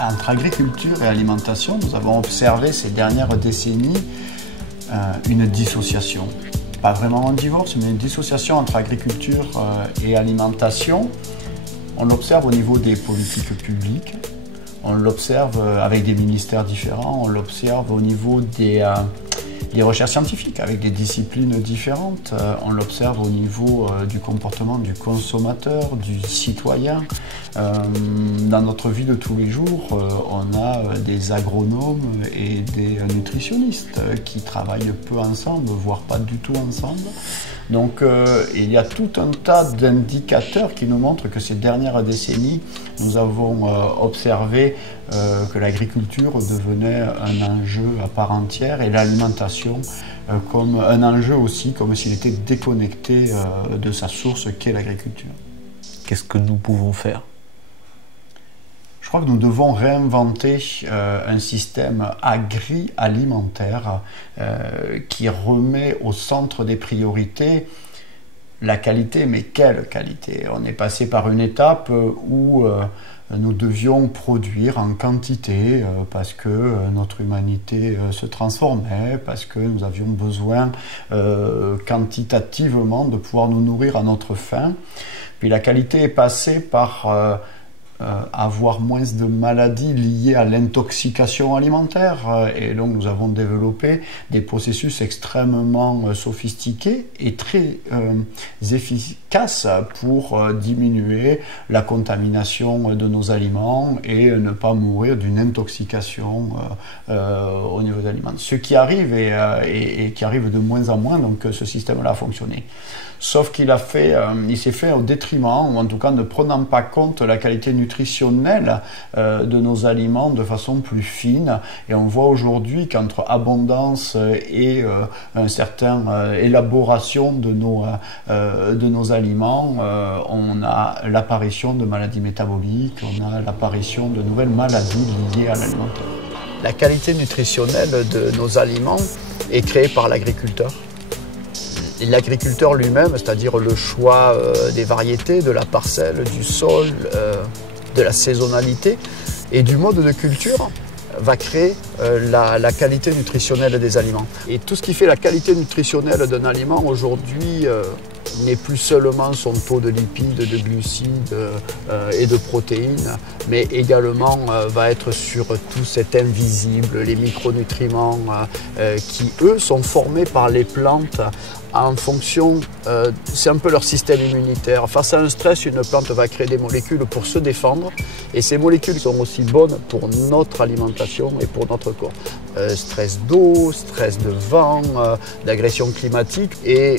Entre agriculture et alimentation, nous avons observé ces dernières décennies une dissociation. Pas vraiment un divorce, mais une dissociation entre agriculture et alimentation. On l'observe au niveau des politiques publiques, on l'observe avec des ministères différents, on l'observe au niveau des recherches scientifiques avec des disciplines différentes, on l'observe au niveau du comportement du consommateur, du citoyen. Dans notre vie de tous les jours, on a des agronomes et des nutritionnistes qui travaillent peu ensemble, voire pas du tout ensemble. Donc il y a tout un tas d'indicateurs qui nous montrent que ces dernières décennies, nous avons observé que l'agriculture devenait un enjeu à part entière et l'alimentation comme un enjeu aussi, comme s'il était déconnecté de sa source qu'est l'agriculture. Qu'est-ce que nous pouvons faire ? Je crois que nous devons réinventer un système agri-alimentaire qui remet au centre des priorités la qualité, mais quelle qualité? On est passé par une étape où nous devions produire en quantité parce que notre humanité se transformait, parce que nous avions besoin quantitativement de pouvoir nous nourrir à notre faim. Puis la qualité est passée par avoir moins de maladies liées à l'intoxication alimentaire. Et donc nous avons développé des processus extrêmement sophistiqués et très efficaces pour diminuer la contamination de nos aliments et ne pas mourir d'une intoxication au niveau des aliments. Ce qui arrive et qui arrive de moins en moins, donc ce système-là a fonctionné. Sauf qu'il s'est fait au détriment, ou en tout cas ne prenant pas compte de la qualité nutritionnelle de nos aliments de façon plus fine. Et on voit aujourd'hui qu'entre abondance et une certaine élaboration de nos aliments, on a l'apparition de maladies métaboliques, on a l'apparition de nouvelles maladies liées à l'alimentaire. La qualité nutritionnelle de nos aliments est créée par l'agriculteur. L'agriculteur lui-même, c'est-à-dire le choix des variétés, de la parcelle, du sol, de la saisonnalité et du mode de culture, va créer la qualité nutritionnelle des aliments. Et tout ce qui fait la qualité nutritionnelle d'un aliment aujourd'hui n'est plus seulement son taux de lipides, de glucides et de protéines, mais également va être sur tout cet invisible, les micronutriments qui, eux, sont formés par les plantes en fonction, c'est un peu leur système immunitaire. Face à un stress, une plante va créer des molécules pour se défendre et ces molécules sont aussi bonnes pour notre alimentation et pour notre corps. Stress d'eau, stress de vent, d'agression climatique et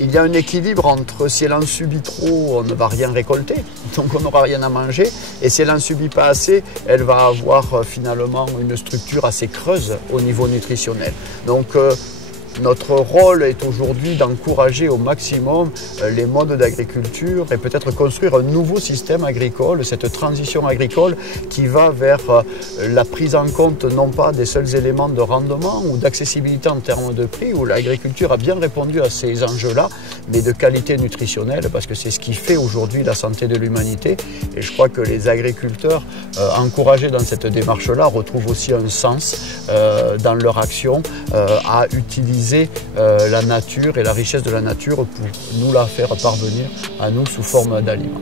il y a un équilibre entre si elle en subit trop, on ne va rien récolter, donc on n'aura rien à manger. Et si elle n'en subit pas assez, elle va avoir finalement une structure assez creuse au niveau nutritionnel. Donc notre rôle est aujourd'hui d'encourager au maximum les modes d'agriculture et peut-être construire un nouveau système agricole, cette transition agricole qui va vers la prise en compte non pas des seuls éléments de rendement ou d'accessibilité en termes de prix, où l'agriculture a bien répondu à ces enjeux-là, mais de qualité nutritionnelle, parce que c'est ce qui fait aujourd'hui la santé de l'humanité. Et je crois que les agriculteurs encouragés dans cette démarche-là retrouvent aussi un sens dans leur action à utiliser la nature et la richesse de la nature pour nous la faire parvenir à nous sous forme d'aliments.